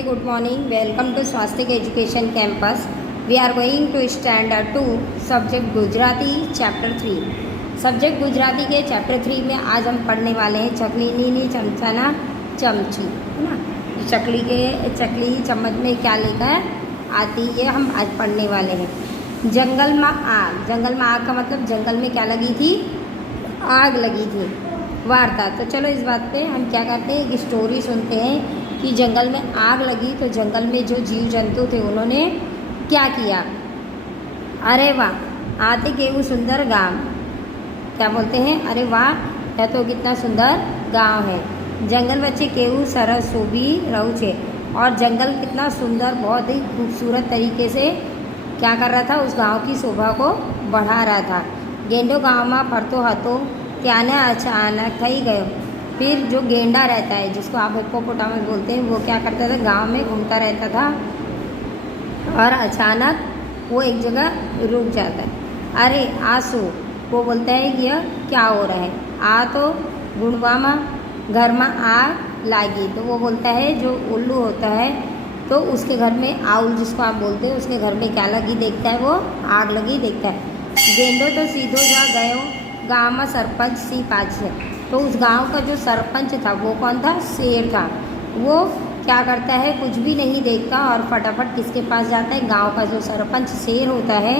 Good morning. Welcome to Swastik Education Campus. We are going to Standard 2, Subject Gujarati, Chapter 3. Subject Gujarati के chapter 3 में आज हम पढ़ने वाले हैं चकली नीनी चमचाना चमची, है ना। चकली चम्मच में क्या लेकर आती है हम आज पढ़ने वाले हैं। जंगल में आग का मतलब जंगल में क्या लगी थी, आग लगी थी। वार्ता, तो चलो इस बात पे हम क्या करते हैं, एक स्टोरी सुनते हैं कि जंगल में आग लगी तो जंगल में जो जीव जंतु थे उन्होंने क्या किया। अरे वाह आते केवू सुंदर गांव, क्या बोलते हैं, अरे वाह यह तो कितना सुंदर गांव है। जंगल बच्चे केवू सरस शोभी रहू छे, और जंगल कितना सुंदर बहुत ही खूबसूरत तरीके से क्या कर रहा था, उस गांव की शोभा को बढ़ा रहा था। गेंडो गांव में फरतो हतो त्याने अचानक थई गयो। फिर जो गेंडा रहता है जिसको आप हिप्पोपोटामस बोलते हैं, वो क्या करता था, गांव में घूमता रहता था और अचानक वो एक जगह रुक जाता है। अरे आसू, वो बोलता है कि यह क्या हो रहा है। आ तो गुणवा में घर में आग लागी, तो वो बोलता है जो उल्लू होता है तो उसके घर में आउल जिसको आप बोलते हैं उसके घर में क्या लगी देखता है, वो आग लगी देखता है। गेंडो तो सीधो जा गयो गाँव में सरपंच सी पाछे, तो उस गांव का जो सरपंच था वो कौन था, शेर था। वो क्या करता है, कुछ भी नहीं देखता और फटाफट किसके पास जाता है, गांव का जो सरपंच शेर होता है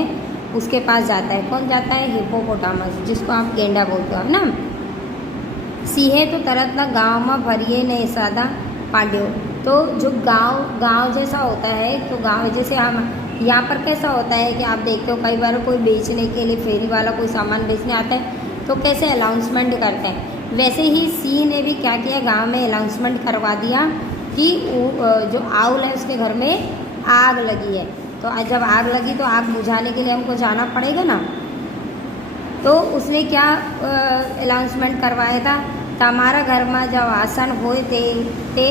उसके पास जाता है। कौन जाता है, हिप्पोपोटामस जिसको आप गेंडा बोलते हो ना। सीहे तो तरत ना गाँव में भरिए ने सादा पांड्यो, तो जो गांव जैसा होता है, तो गांव जैसे हम यहाँ पर कैसा होता है कि आप देखते हो कई बार कोई बेचने के लिए फेरी वाला कोई सामान बेचने आता है तो कैसे अनाउंसमेंट करते हैं, वैसे ही सी ने भी क्या किया, गांव में अनाउंसमेंट करवा दिया कि जो आउल है उसके घर में आग लगी है। तो जब आग लगी तो आग बुझाने के लिए हमको जाना पड़ेगा ना, तो उसने क्या अनाउंसमेंट करवाया था, तमारा घर में जब आसन होए ते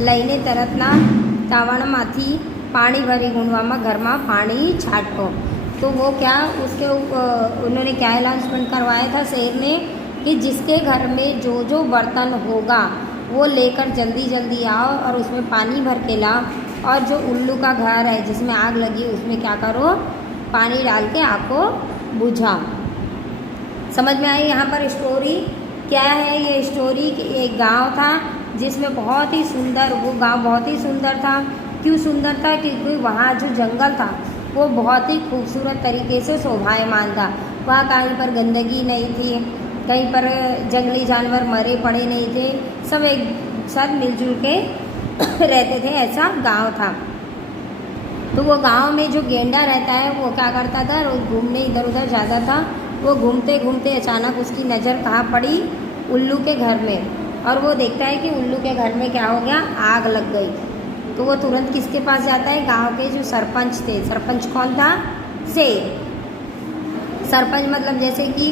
लईने तरतना तावणमांथी पानी भरी गुणवा में घर में पानी छाटो। तो वो क्या उसके उन्होंने क्या अनाउंसमेंट करवाया था शेर ने कि जिसके घर में जो जो बर्तन होगा वो लेकर जल्दी जल्दी आओ और उसमें पानी भर के लाओ, और जो उल्लू का घर है जिसमें आग लगी उसमें क्या करो, पानी डाल के आग को बुझाओ। समझ में आई यहाँ पर स्टोरी क्या है। ये स्टोरी एक गांव था जिसमें बहुत ही सुंदर, वो गांव बहुत ही सुंदर था। क्यों सुंदर था, क्योंकि वहाँ जो जंगल था वो बहुत ही खूबसूरत तरीके से शोभायमान था। वहाँ कहीं पर गंदगी नहीं थी, कहीं पर जंगली जानवर मरे पड़े नहीं थे, सब एक साथ मिलजुल के रहते थे, ऐसा गांव था। तो वो गांव में जो गेंडा रहता है वो क्या करता था, रोज घूमने इधर उधर जाता था। वो घूमते घूमते अचानक उसकी नज़र कहाँ पड़ी, उल्लू के घर में, और वो देखता है कि उल्लू के घर में क्या हो गया, आग लग गई। तो वो तुरंत किसके पास जाता है, गांव के जो सरपंच थे। सरपंच कौन था, शेर। सरपंच मतलब जैसे कि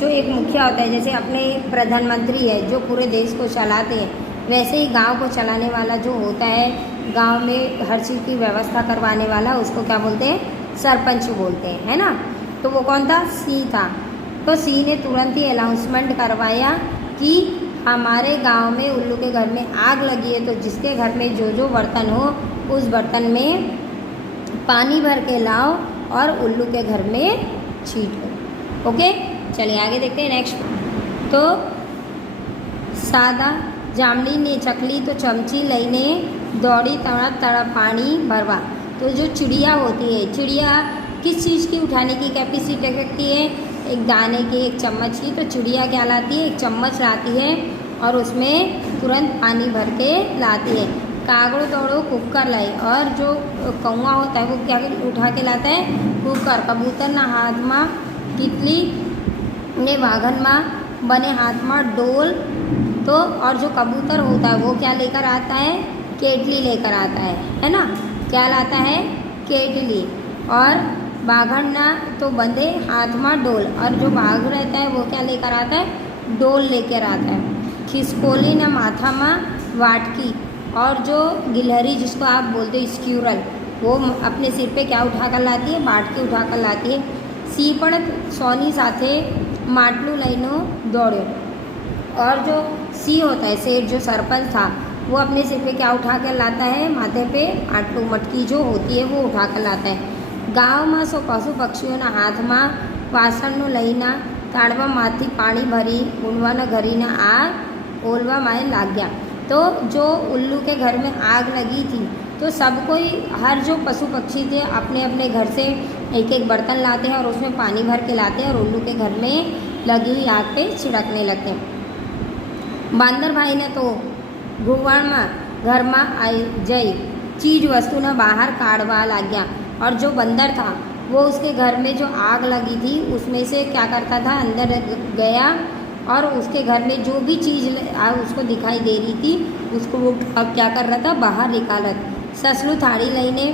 जो एक मुखिया होता है, जैसे अपने प्रधानमंत्री है जो पूरे देश को चलाते हैं, वैसे ही गांव को चलाने वाला जो होता है, गांव में हर चीज़ की व्यवस्था करवाने वाला, उसको क्या बोलते हैं, सरपंच बोलते हैं, है ना। तो वो कौन था, सी था। तो सी ने तुरंत ही अनाउंसमेंट करवाया कि हमारे गांव में उल्लू के घर में आग लगी है, तो जिसके घर में जो जो बर्तन हो उस बर्तन में पानी भर के लाओ और उल्लू के घर में छीटो। ओके, चलिए आगे देखते हैं नेक्स्ट। तो सादा जामनी ने चकली तो चमची लईने दौड़ी तड़प तड़प पानी भरवा। तो जो चिड़िया होती है, चिड़िया किस चीज़ की उठाने की कैपेसिटी रखती है, एक दाने की, एक चम्मच की। तो चिड़िया क्या लाती है, एक चम्मच लाती है और उसमें तुरंत पानी भर के लाती है। कागड़ो दौड़ो कुकर लाई, और जो कौवा होता है वो क्या उठा के लाता है, कुकर। कबूतर ना हाथ में कितली ने वाघन में बने हाथ में डोल। तो और जो कबूतर होता है वो क्या लेकर आता है, केटली लेकर आता है ना। क्या लाता है, केटली। और बाघन ना तो बंधे हाथ में डोल, और जो बाघ रहता है वो क्या लेकर आता है, डोल लेकर आता है। खिसकोली ना माथा में वाटकी, और जो गिलहरी जिसको आप बोलते हो स्क्यूरल, वो अपने सिर पे क्या उठाकर लाती है, बाटकी उठाकर लाती है। सी पण सोनी साथे માટલું લઈને દોડ્યો, और जो सी होता है शेर जो सरपंच था वो अपने सिर पे क्या उठा कर लाता है, माथे पे आटू मटकी जो होती है वो उठा कर लाता है। गाँवમાં सौ पशु पक्षीओના હાથમાં વાસણનું લઈને તાળવામાંથી પાણી ભરી ઊંડવાના ઘરીને આગ ઓલવામાં लाग्या। तो जो उल्लू के घर में आग लगी थी तो सब कोई, हर जो पशु पक्षी थे अपने अपने घर से एक एक बर्तन लाते हैं और उसमें पानी भर के लाते हैं और उल्लू के घर में लगी हुई आग पे छिड़कने लगते हैं। बांदर भाई ने तो घुवाड़માં घરમાં आई जई चीज वस्तु ने बाहर काढ़वा लाग्या और जो बंदर था वो उसके घर में जो आग लगी थी उसमें से क्या करता था, अंदर गया और उसके घर में जो भी चीज़ उसको दिखाई दे रही थी उसको वो क्या कर रहा था, बाहर निकाला। ससलू थाળી લઈને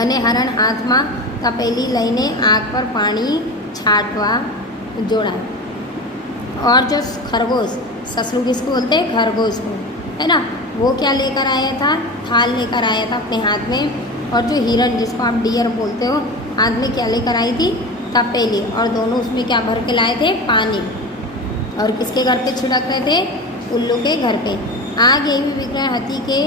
અને હરણ હાથમાં તપેલી લઈને આગ પર પાણી છાંટવા જોડાયા। और जो खरगोश, ससलू किसको बोलते हैं, खरगोश को, है ना, वो क्या लेकर आया था, थाल लेकर आया था अपने हाथ में। और जो हिरण जिसको आप डियर बोलते हो, हाथ में क्या लेकर आई थी, तपेली, और दोनों उसमें क्या भर के लाए थे, पानी। और किसके घर पे छिड़क रहे थे, उल्लू के घर पे। आग एवी विकराल हती के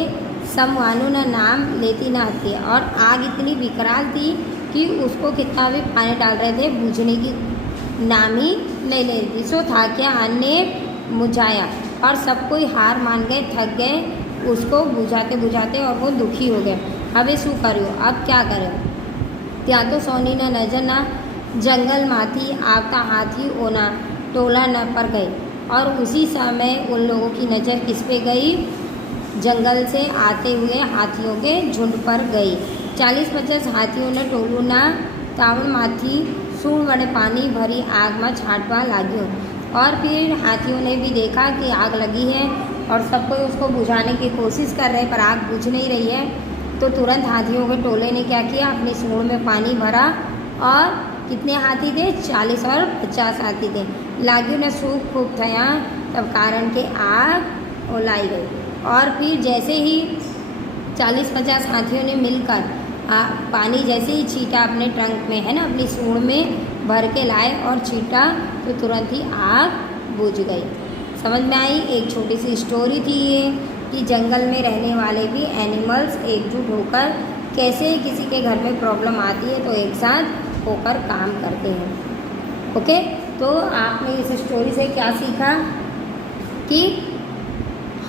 समवानु न नाम लेती न हती, और आग इतनी विकराल थी कि उसको कितना भी पानी डाल रहे थे बुझने की नाम ही नहीं ले रही। सो था क्या अन्य मुझाया, और सब कोई हार मान गए, थक गए उसको बुझाते बुझाते और वो दुखी हो गए। હવે શું કર્યું, अब क्या करें। ત્યાં તો સોનીના નજરના જંગલમાંથી આવતા હાથીઓના टोला न पर गई, और उसी समय उन लोगों की नज़र किस पे गई, जंगल से आते हुए हाथियों के झुंड पर गई। 40-50 हाथियों ने टोलूना तावड़माथी सूंड वड़े पानी भरी आग में छांटवा लाग्यो। और फिर हाथियों ने भी देखा कि आग लगी है और सब कोई उसको बुझाने की कोशिश कर रहे, पर आग बुझ नहीं रही है। तो तुरंत हाथियों के टोले ने क्या किया, अपनी सूंड में पानी भरा, और कितने हाथी थे, 40 और 50 हाथी थे। लाग्यू ने सूख खूब थया, तब कारण के आग ओलाई गई। और फिर जैसे ही 40-50 हाथियों ने मिलकर पानी जैसे ही छीटा अपने ट्रंक में, है ना, अपनी सूंड में भर के लाए और छीटा, तो तुरंत ही आग बुझ गई। समझ में आई। एक छोटी सी स्टोरी थी ये, कि जंगल में रहने वाले भी एनिमल्स एकजुट होकर कैसे किसी के घर में प्रॉब्लम आती है तो एक साथ होकर काम करते हैं। ओके, तो आपने इस स्टोरी से क्या सीखा कि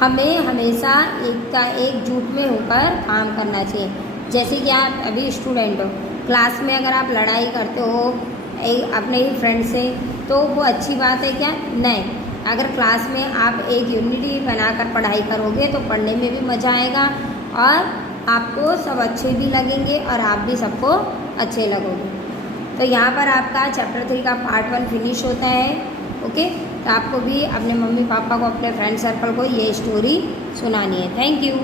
हमें हमेशा एकजुट में होकर काम करना चाहिए। जैसे कि आप अभी स्टूडेंट हो, क्लास में अगर आप लड़ाई करते हो अपने ही फ्रेंड से, तो वो अच्छी बात है क्या, नहीं। अगर क्लास में आप एक यूनिटी बनाकर पढ़ाई करोगे तो पढ़ने में भी मज़ा आएगा और आपको सब अच्छे भी लगेंगे और आप भी सबको अच्छे लगोगे। तो यहाँ पर आपका चैप्टर 3 का पार्ट 1 फिनिश होता है। ओके, तो आपको भी अपने मम्मी पापा को, अपने फ्रेंड सर्कल को ये स्टोरी सुनानी है। Thank you.